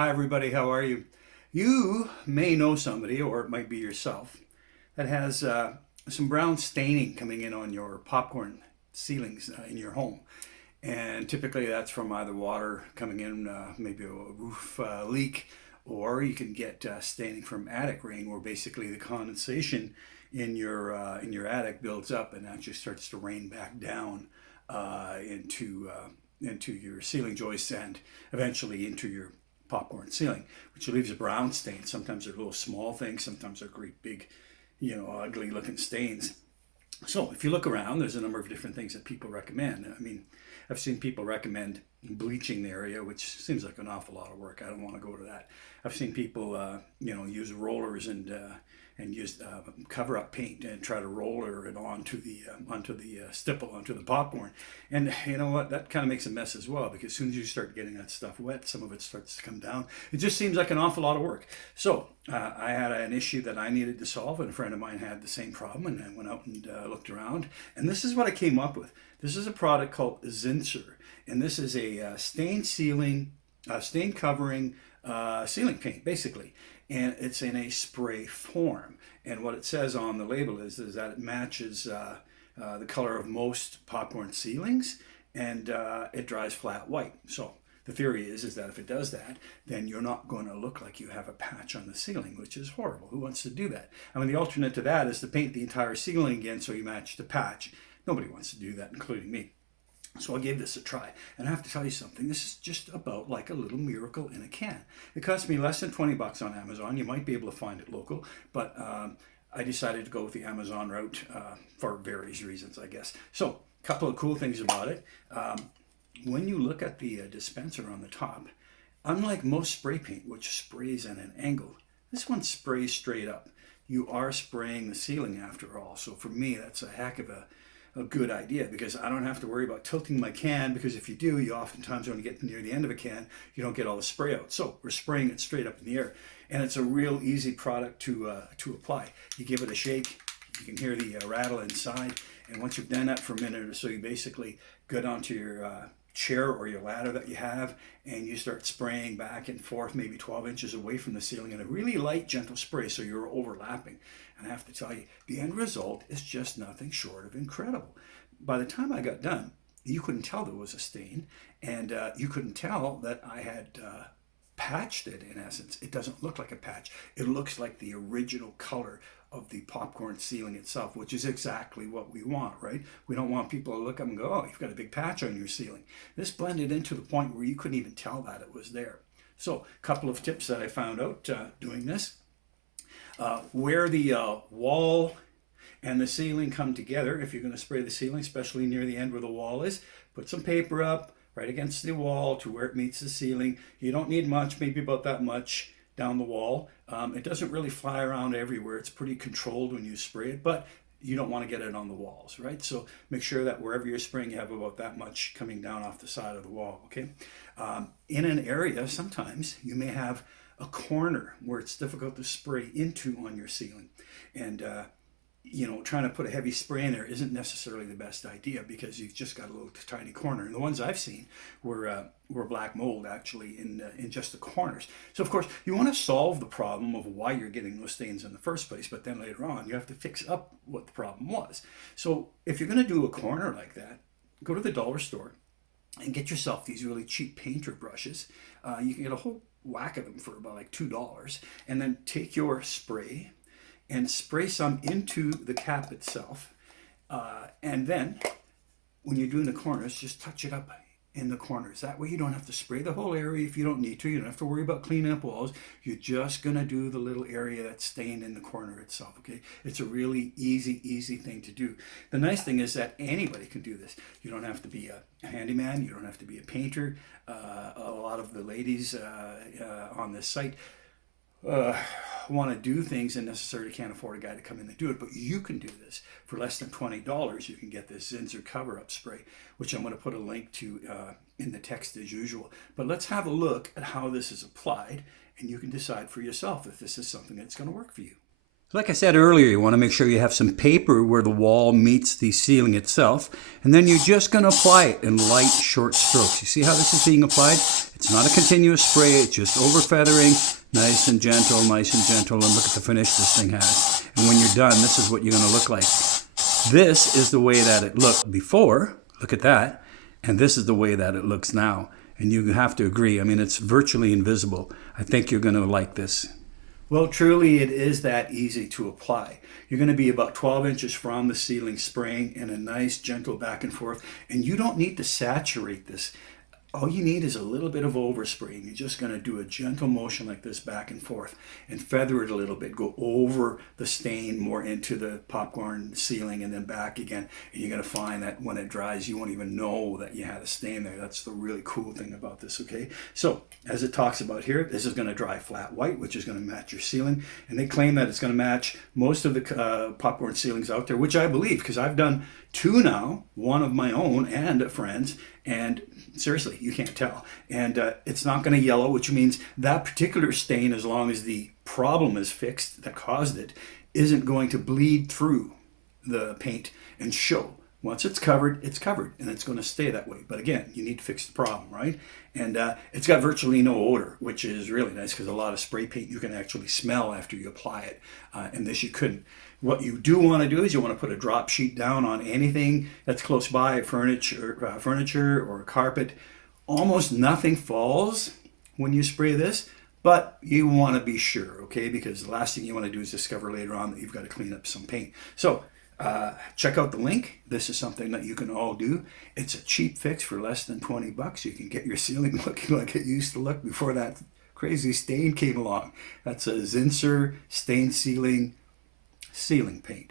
Hi, everybody. How are you? You may know somebody, or it might be yourself, that has some brown staining coming in on your popcorn ceilings in your home. And typically that's from either water coming in, maybe a roof leak, or you can get staining from attic rain, where basically the condensation in your attic builds up and actually starts to rain back down into your ceiling joists and eventually into your popcorn ceiling, which leaves a brown stain. Sometimes they're little small things, sometimes they're great big, ugly looking stains. So if you look around, there's a number of different things that people recommend. I mean, I've seen people recommend bleaching the area, which seems like an awful lot of work. I don't want to go to that. I've seen people, use rollers and use cover up paint and try to roller it onto the stipple onto the popcorn. And you know what? That kind of makes a mess as well, because as soon as you start getting that stuff wet, some of it starts to come down. It just seems like an awful lot of work. So I had an issue that I needed to solve, and a friend of mine had the same problem, and I went out and looked around, and this is what I came up with. This is a product called Zinsser, and this is a stain covering ceiling paint, basically, and it's in a spray form. And what it says on the label is that it matches the color of most popcorn ceilings, and it dries flat white. So the theory is that if it does that, then you're not going to look like you have a patch on the ceiling, which is horrible. Who wants to do that? I mean, the alternate to that is to paint the entire ceiling again so you match the patch. Nobody wants to do that, including me. So I gave this a try, and I have to tell you something. This is just about like a little miracle in a can. It cost me less than 20 bucks on Amazon. You might be able to find it local, but I decided to go with the Amazon route for various reasons, I guess. So a couple of cool things about it. When you look at the dispenser on the top, unlike most spray paint, which sprays at an angle, this one sprays straight up. You are spraying the ceiling after all. So for me, that's a heck of a good idea, because I don't have to worry about tilting my can, because if you do, you oftentimes, when you get near the end of a can, you don't get all the spray out. So we're spraying it straight up in the air, and it's a real easy product to apply. You give it a shake, you can hear the rattle inside, and once you've done that for a minute or so, you basically go down to your chair or your ladder that you have, and you start spraying back and forth, maybe 12 inches away from the ceiling, in a really light, gentle spray, so you're overlapping. And I have to tell you, the end result is just nothing short of incredible. By the time I got done, you couldn't tell there was a stain, and you couldn't tell that I had patched it, in essence. It doesn't look like a patch. It looks like the original color of the popcorn ceiling itself, which is exactly what we want, right? We don't want people to look up and go, oh, you've got a big patch on your ceiling. This blended into the point where you couldn't even tell that it was there. So a couple of tips that I found out doing this. Where the wall and the ceiling come together, if you're going to spray the ceiling, especially near the end where the wall is, put some paper up right against the wall to where it meets the ceiling. You don't need much, maybe about that much down the wall. It doesn't really fly around everywhere. It's pretty controlled when you spray it, but you don't want to get it on the walls, right? So make sure that wherever you're spraying, you have about that much coming down off the side of the wall, okay? In an area, sometimes you may have a corner where it's difficult to spray into on your ceiling. And trying to put a heavy spray in there isn't necessarily the best idea, because you've just got a little tiny corner. And the ones I've seen were black mold, actually, in just the corners. So of course you want to solve the problem of why you're getting those stains in the first place, but then later on you have to fix up what the problem was. So if you're going to do a corner like that, go to the dollar store and get yourself these really cheap painter brushes. You can get a whole whack of them for about like $2, and then take your spray and spray some into the cap itself, and then when you're doing the corners, just touch it up in the corners. That way you don't have to spray the whole area if you don't need to. You don't have to worry about cleaning up walls. You're just going to do the little area that's stained in the corner itself, okay? It's a really easy thing to do. The nice thing is that anybody can do this. You don't have to be a handyman. You don't have to be a painter. A lot of the ladies on this site want to do things and necessarily can't afford a guy to come in and do it, but you can do this for less than $20. You can get this Zinsser cover-up spray, which I'm going to put a link to in the text as usual. But let's have a look at how this is applied, and you can decide for yourself if this is something that's going to work for you. Like I said earlier, you want to make sure you have some paper where the wall meets the ceiling itself, and then you're just going to apply it in light, short strokes. You see how this is being applied? It's not a continuous spray, it's just over feathering, nice and gentle, and look at the finish this thing has. And when you're done, this is what you're going to look like. This is the way that it looked before, look at that, and this is the way that it looks now. And you have to agree, I mean, it's virtually invisible. I think you're going to like this. Well, truly, it is that easy to apply. You're going to be about 12 inches from the ceiling, spraying in a nice, gentle back and forth. And you don't need to saturate this. All you need is a little bit of overspray. You're just going to do a gentle motion like this back and forth and feather it a little bit. Go over the stain more into the popcorn ceiling and then back again. And you're going to find that when it dries, you won't even know that you had a stain there. That's the really cool thing about this, okay? So, as it talks about here, this is going to dry flat white, which is going to match your ceiling. And they claim that it's going to match most of the popcorn ceilings out there, which I believe, because I've done 2 now, one of my own and a friend's, and seriously, you can't tell. And it's not going to yellow, which means that particular stain, as long as the problem is fixed that caused it, isn't going to bleed through the paint and show. Once it's covered, and it's going to stay that way. But again, you need to fix the problem, right? And it's got virtually no odor, which is really nice, because a lot of spray paint you can actually smell after you apply it, and this you couldn't. What you do want to do is you want to put a drop sheet down on anything that's close by, furniture or carpet. Almost nothing falls when you spray this, but you want to be sure, okay? Because the last thing you want to do is discover later on that you've got to clean up some paint. So check out the link. This is something that you can all do. It's a cheap fix for less than 20 bucks. You can get your ceiling looking like it used to look before that crazy stain came along. That's a Zinsser stain sealing paint.